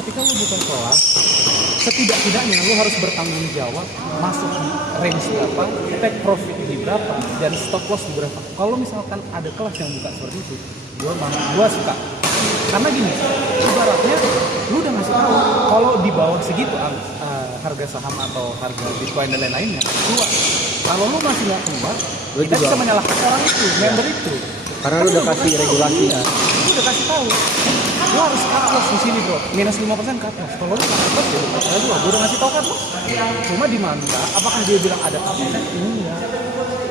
ketika lu buka kelas, setidak-tidaknya lu harus bertanggung jawab masuk di range berapa, take profit di berapa, dan stop loss di berapa. Kalau misalkan ada kelas yang buka seperti itu, gua suka. Karena gini, ibaratnya lu udah ngasih tahu kalau di bawah segitu harga saham atau harga Bitcoin dan lain-lainnya keluar. Kalau lu masih nggak keluar, kita bisa menyalahkan orang itu, member itu. Karena lu udah kasih regulasi. Lu udah kasih tahu. Lu harus cut loss di sini, bro. Minus 5% cut loss. Kalau lu cut loss, ya cut aja. Gua udah ngasih tahu cut loss. Cuma di mana? Apakah dia bilang ada cut loss? Enggak.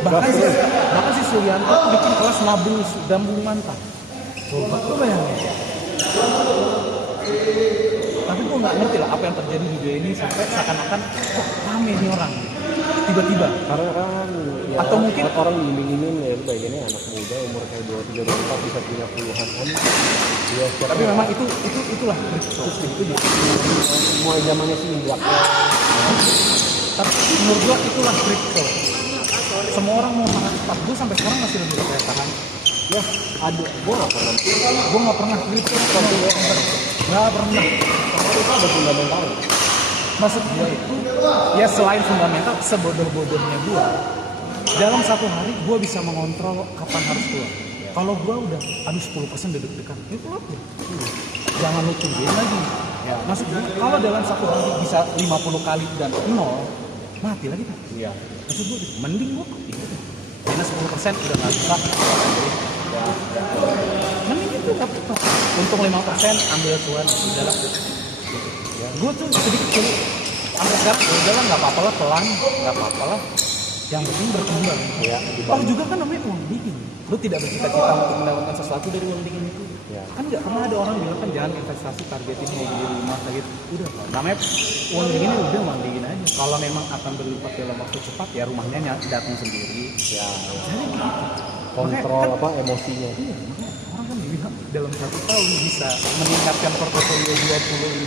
Bahkan si Sulianto tuh bikin kelas nabung dambung mantap. Coba lu bayangin. Tapi gue nggak ngerti lah apa yang terjadi di dunia ini sampai seakan-akan kok rame nih orang tiba-tiba. Karena kan ya, atau mungkin orang iming-iming ya lu bayangin anak muda umur kayak 23 24 bisa punya puluhan M. Ya, tapi memang itulah terus itu juga. Mulai zamannya sih Indrak. Tapi menurut gue itulah crypto. Semua orang mau sangat cepat. Gue sampai sekarang masih lebih kayak tahan. Ya, ada. Gue nggak pernah crypto. Nggak pernah. Itu ada fundamental. Maksud gue itu, ya selain fundamental, sebodoh-bodohnya gue, dalam satu hari gue bisa mengontrol kapan harus keluar. Kalau gue udah, 10% deg-degan, ya keluar deh. Jangan lu tungguin lagi. Ya. Maksud gue, kalau dalam satu hari bisa 50 kali dan 0, mati lagi kan? Iya. Maksud gue, mending gue minus 10% udah nggak bisa. Mending itu nggak apa-apa. Untung 5% ambil cuan, udahlah. Ya, gue tuh sedikit dulu sampai sekarang udahlah nggak apa-apa lah, pelan nggak apa-apa lah, yang penting berkembang ya. Oh juga kan namanya uang dingin, lu tidak bercita-cita untuk mendapatkan sesuatu dari uang dingin itu ya. Kan nggak pernah ada orang bilang kan jangan investasi targetin mau beli rumah gitu, udah namanya uang dingin udah uang dingin aja. Kalau memang akan berlipat dalam waktu cepat ya rumahnya datang sendiri ya. Jadi gitu. Kontrol kan, emosinya. Iya, orang kan bilang dalam 1 tahun bisa meningkatkan portofolio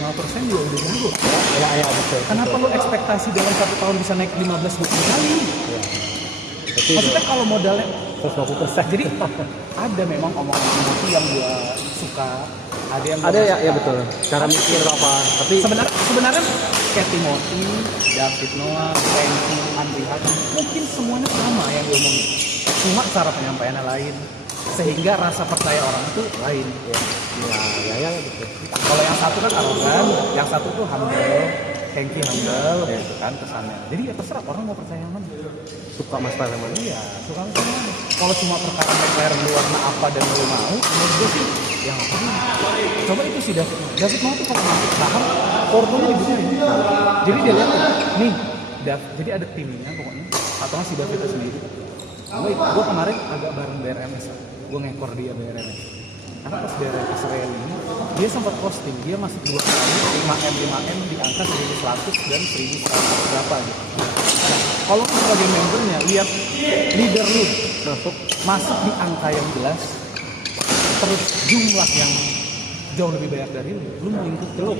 25% juga udah jago. Ya, betul. Kenapa lu ekspektasi dalam 1 tahun bisa naik 15-20 kali? Ya. Maksudnya kalau modalnya 120%. Jadi ada memang omongan yang gua suka, ada yang ya betul. Cara mikir apa? Tapi sebenarnya kayak Timothy, David Noah, Franky, Andri Hakim, mungkin semuanya sama yang gue omongin. Cuma cara penyampaiannya lain, sehingga rasa percaya orang itu lain. Ya betul. Kalau yang satu kan arogan, yang satu tuh humble, Franky humble, gitu kan kesannya. Jadi ya terserah orang mau percaya mana. Suka mas yang mana? Iya, suka mas mana. Kalau cuma perkara McLaren warna apa dan lu mau, menurut gue sih, ya ngapain. Coba itu sih David mau tuh kalau masuk saham, portonya dibesarin. Jadi dia lihat nih, jadi ada timnya pokoknya, atau si David itu sendiri. Gue kemarin agak bareng BRMS, gue ngekor dia BRMS. Karena pas BRMS rally ini, dia sempat posting, dia masuk 2 kali 5M di angka 1100 dan 1100 berapa gitu. Nah, kalau sebagai membernya, lihat leader lu masuk di angka yang jelas, terus jumlah yang jauh lebih banyak dari lu mau ikut ke lu,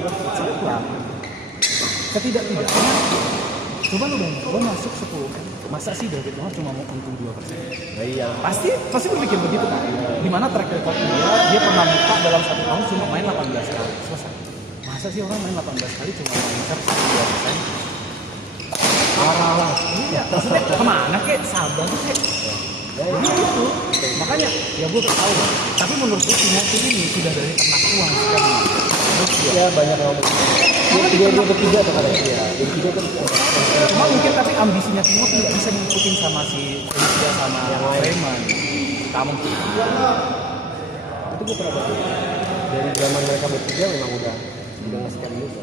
ketidak-tidaknya coba lu dong, gue masuk 10M, masa sih David Noah cuma mau untung 2%? Nah, iya, pasti berpikir begitu kan? Dimana track record dia pernah buka dalam 1 tahun cuma main 18 kali, selesai. Masa sih orang main 18 kali cuma main 2%? Alah, iya, maksudnya kemana kek, sabar kek. Ya itu, makanya ya gue tahu. Tapi menurut gue Timothy ini sudah dari ternak uang sekali. Ya banyak yang dia bertiga tuh ada dia. Bertiga kan. Cuma mungkin tapi ambisinya Timothy nggak bisa diikutin sama si Felicia sama Raymond. Kamu itu gue pernah baca. Dari zaman mereka bertiga memang udah nge-scam juga.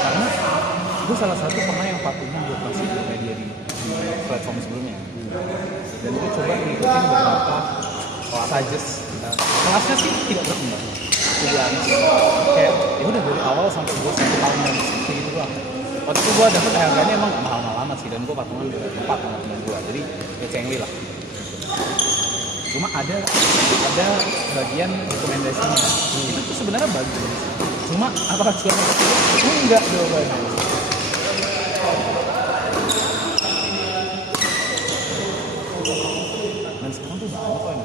Karena gue salah satu pernah yang patuhin buat masih media di platform sebelumnya. Dan gue coba ngikutin beberapa suggest. Kelasnya sih tidak berkembang. Kayak ya udah dari awal sampai gue 1 tahun dan seperti itu doang. Waktu itu gue dapet harganya emang mahal-mahal amat sih, dan gue patungan 4 sama temen gue, jadi ya cengli lah. Cuma ada bagian rekomendasinya, itu tuh sebenarnya bagus. Cuma apakah cuan kecil? Enggak jawabannya. Dan sekarang tuh banyak kok yang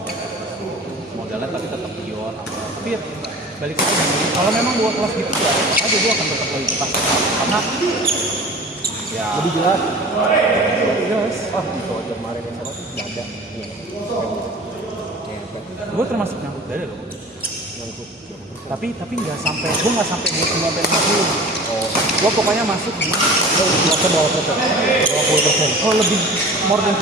modal modelnya tapi tetap Dior apa. Tapi ya balik lagi, kalau memang gua kelas gitu ya aja gua akan tetap loyalitas karena ya Lebih jelas. jelas. Oh, itu aja kemarin yang sama tuh nggak ada. Iya. Gua termasuk nyangkut dada loh. Nyangkut. Tapi nggak sampai, gua nggak sampai 50. Oh, Gua pokoknya masuk di berapa bawah persen? 20%. oh lebih more than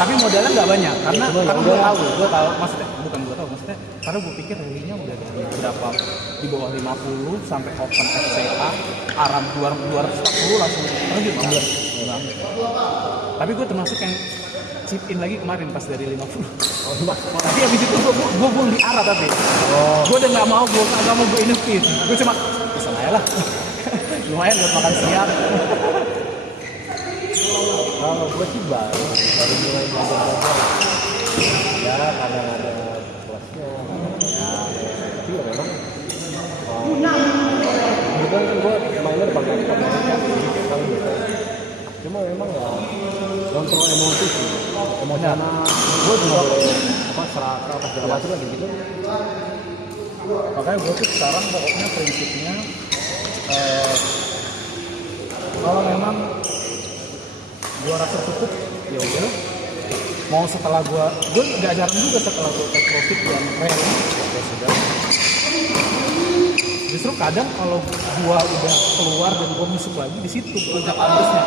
tapi modalnya nggak banyak karena Cuma karena udah. gue tahu maksudnya bukan gue tahu maksudnya karena gue pikir rally-nya udah dari berapa di bawah 50 sampai open FCA Aram 240 langsung terjun ambil. Tapi gue termasuk yang chip in lagi kemarin pas dari 50. Tapi habis itu gue buang di arah tapi gue udah nggak mau gue investin, gue cuma bisa aja lah. Lumayan buat makan siang. Kalau gue sih baru mulai belajar. Ya kadang ada kelasnya, tapi ya memang kebetulan kan gue mainnya pakai kalau bisa. Cuma memang ya yang terlalu emosi sih, emosional. Gue juga boleh apa serakah apa segala macam lagi gitu. Makanya gue tuh sekarang pokoknya prinsipnya kalau memang gue rasa cukup ya udah mau setelah gue nggak jarang juga setelah gue take profit dan rally ya sudah. Justru kadang kalau gue udah keluar dan gue masuk lagi di situ puncak ambusnya.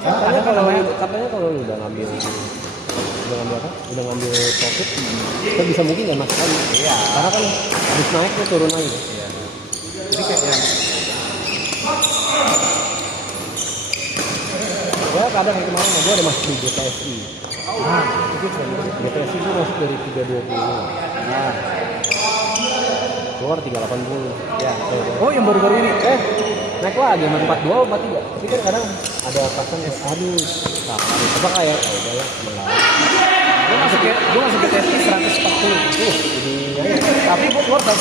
Karena kadang Katanya kalau lu udah ngambil apa? Udah ngambil profit, kita bisa mungkin nggak masuk lagi. iya. Karena kan habis naiknya turun lagi. Iya. Jadi kayak yang Gue kadang kemarin gue ada masuk di GTSI. itu GTSI itu masuk dari 320. nah Keluar 380. Ya. oh yang baru-baru ini Naik lagi sama 42 atau 43. Tapi kan kadang ada perasaan aduh, apa kayak udah ya mengalah. gue masuk ke TSI 140 tapi gue keluar 110.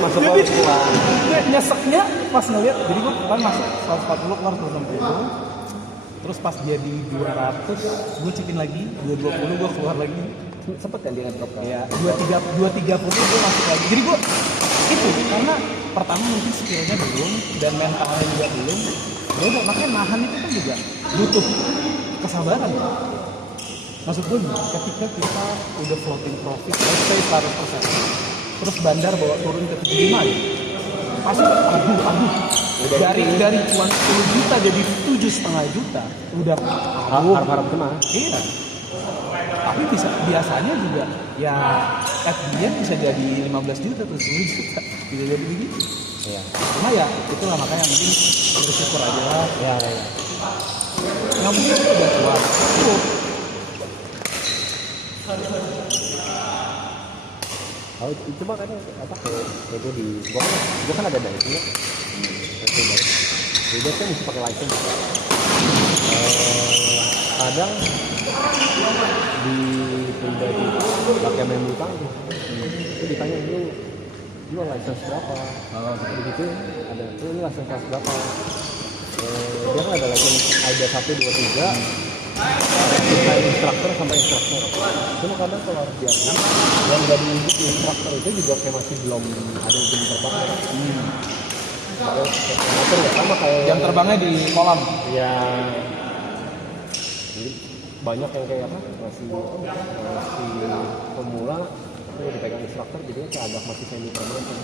Masuk Jadi, ke pulang. nyeseknya pas ngeliat jadi gue kan masuk 140 keluar 160 terus pas jadi 200 gue chipin lagi 220 gue keluar lagi Sempet kan dia ngedrop kan? ya 230 gue masuk lagi jadi gue itu karena pertama mungkin skillnya belum dan mentalnya juga belum ya udah makanya nahan itu kan juga butuh kesabaran ya. Maksud gue nih, ketika kita udah floating profit let's say 100% terus bandar bawa turun ke 75 ya pasti aduh dari uang 10 juta jadi 7,5 juta udah Harap-harap kemana? iya tapi biasanya juga ya at the end bisa jadi 15 juta terus 10 juta bisa jadi begitu Iya. cuma ya itulah makanya yang penting bersyukur aja lah Ya. yang penting itu udah keluar cukup. Oh, cuma kan apa kayak itu di gua kan ada dari itu ya. Jadi kan mesti pakai license. Kadang di pribadi itu pakai menu tanggung. Itu ditanya lu license berapa? Begitu ada lu license kelas berapa? Dia kan ada license ada 1, 2, 3 dari instruktur sampai instruktur. Cuma kadang kalau harus diambil yang dari instruktur itu juga kayak masih belum ada izin terbang. Motor nggak sama kayak Jam terbangnya di kolam. ya. Jadi banyak yang kayak apa masih pemula itu udah dipegang instruktur jadi kayak agak masih semi permanen.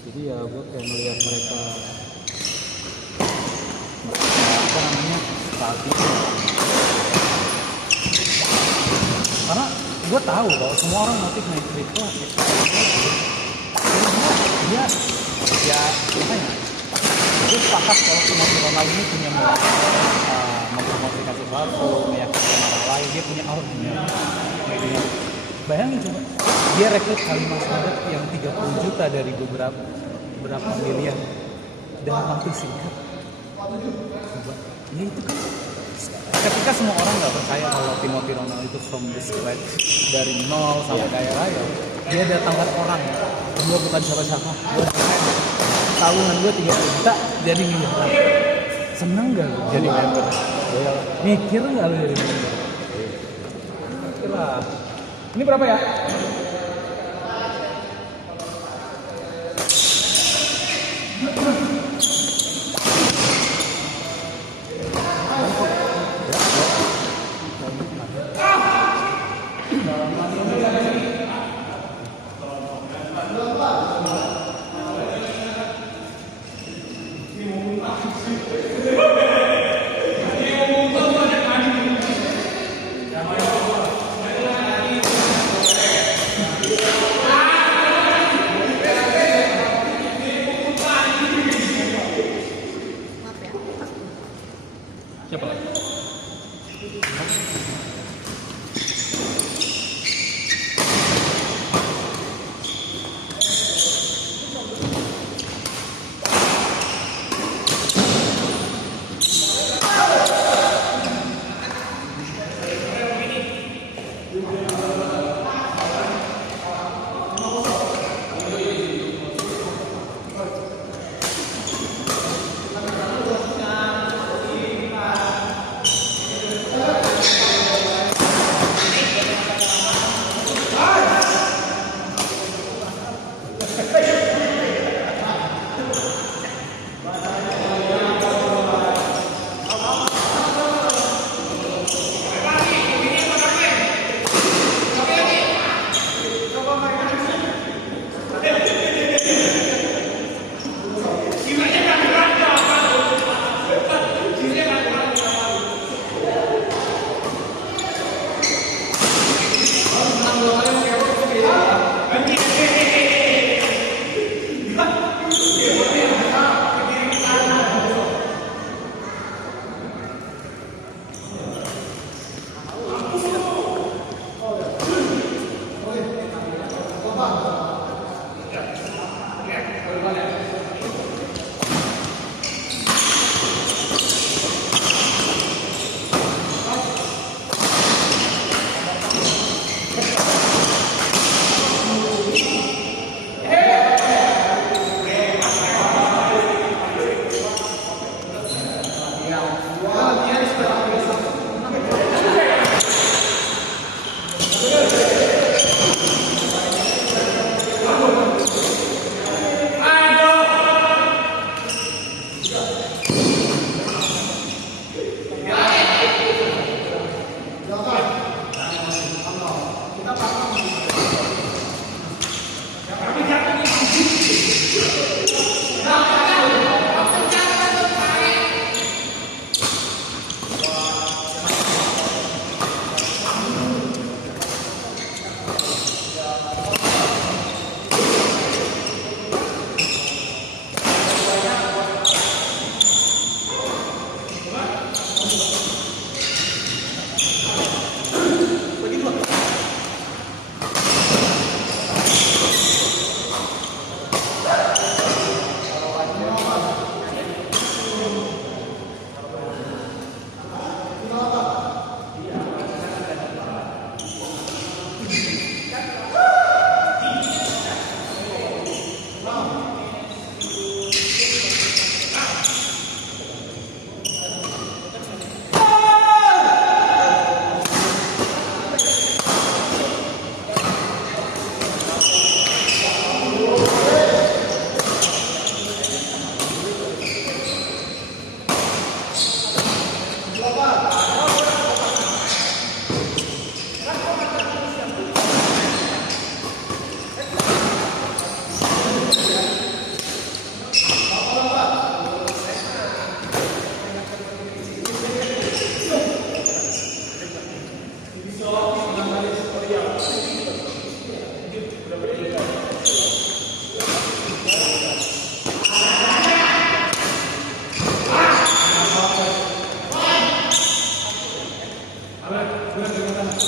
Jadi ya gue kayak melihat mereka Apa namanya saat itu. Karena gue tahu bahwa semua orang motif main kripto dia ya apa ya gue sepakat kalau semua orang ini punya mempromosikan sesuatu meyakinkan orang lain dia punya auranya bayangin coba dia rekrut Kalimas Padat yang 30 juta dari berapa miliar dalam waktu singkat coba ya itu kan ketika semua orang nggak percaya kalau Timothy Ronaldo itu from the scratch dari nol sampai kaya raya, dia datangkan orang, gue bukan siapa-siapa, gue keren, tabungan gue 3 juta jadi miliar, seneng gak lu jadi member? Mikir nggak lu jadi member? Mikir lah. Ini berapa ya? Siapa lagi? Bulan